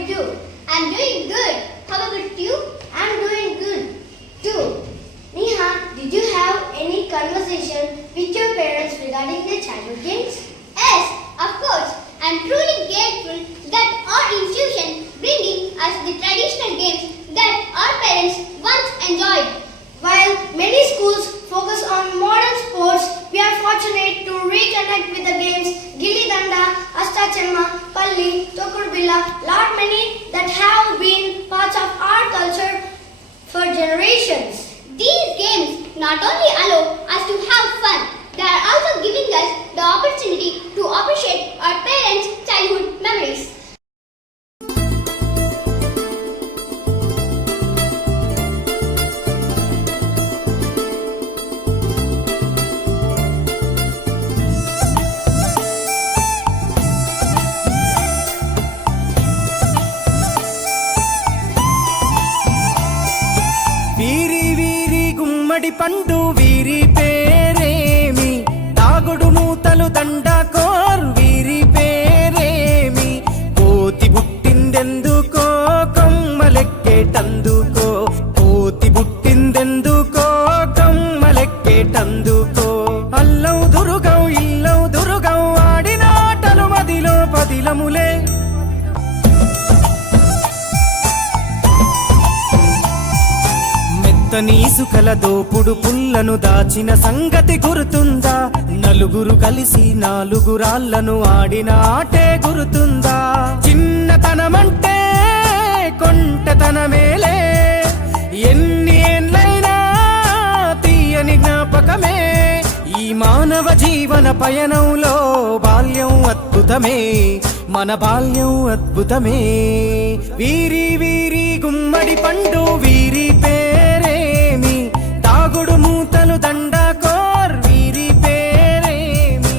you do? I'm doing good. How about you? I'm doing good too. Neha, did you have any conversation with your parents regarding their childhood games? Yes, of course. I'm truly grateful that our institution bringing us the traditional games that our parents once enjoyed. While many schools focus on modern sports, we are fortunate to reconnect with the games Gilli Danda, Astachemma, Palli, Tokur Billa, lot many that have been parts of our culture for generations. These games not only allow us to have fun, they are also giving us the opportunity to appreciate our parents' childhood memories. పండు వీరి పేరేమి తాగుడు మూతలు దండకోర్ వీరి పేరేమి కోతి బుట్టిందెందుకో కొమ్మలెక్కేటందుకో కోతి బుట్టిందెందుకో కొమ్మలెక్కేటందుకో allow దురుగౌ ఇల్లౌ దురుగౌ ఆడిన ఆటలు మదిలో పదిలములే నీసుకల దోపుడు పుల్లను దాచిన సంగతి గుర్తుందా నలుగురు కలిసి నాలుగురాళ్లను ఆడిన ఆటే గుర్తుందా చిన్నతనమంటే కొంటతనమేలే ఎన్ని ఏండ్లైనా తీయని జ్ఞాపకమే ఈ మానవ జీవన పయనంలో బాల్యం అద్భుతమే మన బాల్యం అద్భుతమే వీరి వీరి గుమ్మడి పండు వీరి పేరేమి తాగుడు మూతలు దండకోర్ వీరి పేరేమి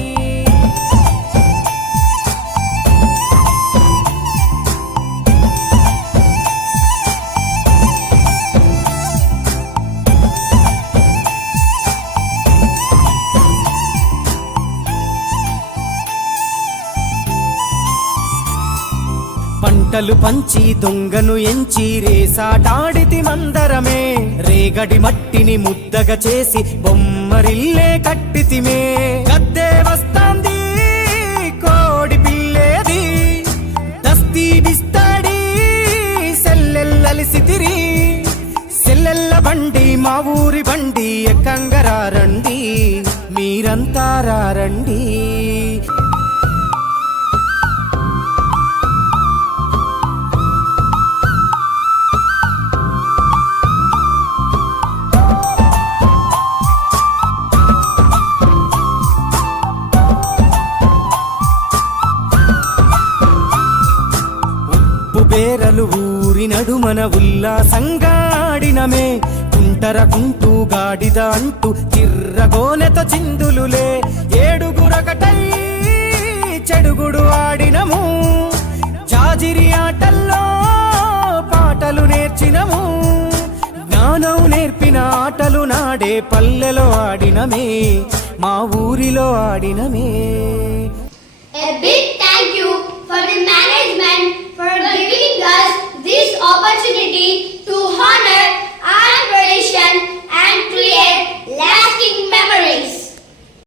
పంటలు పంచి దొంగను ఎంచి రేసాటాడితి మందరమే రేగడి మట్టిని ముద్దగా చేసి బొమ్మరిల్లే కట్టితిమే గద్దే వస్తాంది కోడి పిల్లేది దస్తీ బిస్తాడి సెల్లెల్లలిసితిరి సెల్లెల్ల బండి మా ఊరి బండి ఎక్కంగరారండి మీరంతా రారండి పేరలు ఊరి నడుమన ఉల్లాసంగా ఆడినమే కుంటరకుంటూ గాడిద అంటూ చిర్రగోనెత చిందులులే ఏడుగురకటై చెడుగుడు ఆడినము జాజిరి ఆటల్లో పాటలు నేర్చినము జ్ఞానం నేర్పిన ఆటలు నాడే పల్లెలో ఆడినమే మా ఊరిలో ఆడినమే. A big thank you for the management for giving us this opportunity